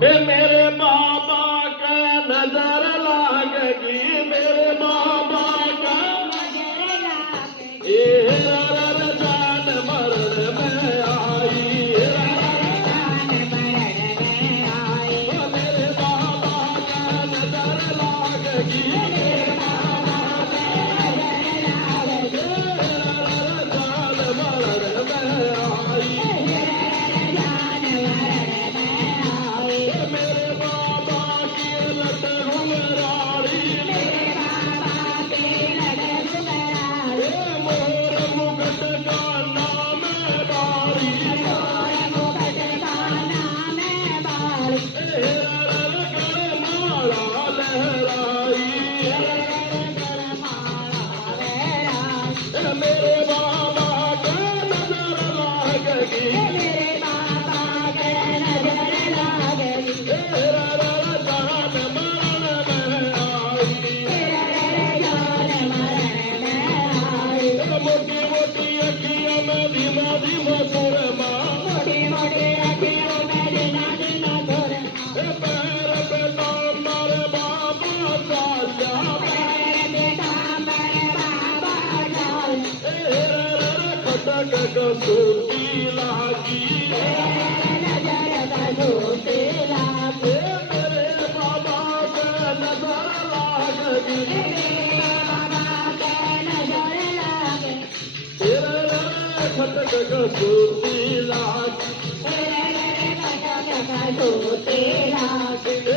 हे मेरे बाबा का नजर लागगी, मेरे बाबा का नजर लागगी। रर जान मरण में आई, जान मरण में आई। मेरे बाबा का नजर लागगी, मेरे बाबा का नजर लागगी। जान मरण में आई, जान मरण में आई। मेरे बाबा की लट घुंघराड़ी, मेरे बाबा की लट घुंघराड़ी। मोर मुकुट का नाम है बाड़ी, मोर मुकुट का नाम है बाड़ी। गणमाला लहराई, गणमाला लहराई। मेरे बाबा का नजर लागगी, मेरे बाबा का नजर लागगी। जान मरण में आई, जान मरण में आई। मोटी मोटी अखियों में धीमा धीमा सुरमा, मोटी मोटी अखियों में धीमा धीमा सुरमा। पैर पे कांबर बाबा चाचा, पैर पे कांबर बाबा चाचा। खटक कसूती लागी, नजर कसूती लागी। मेरे बाबा का नजर लागगी, मेरे बाबा का नजर लागगी। खटक कसूती लागी, खटक कसूती लागी।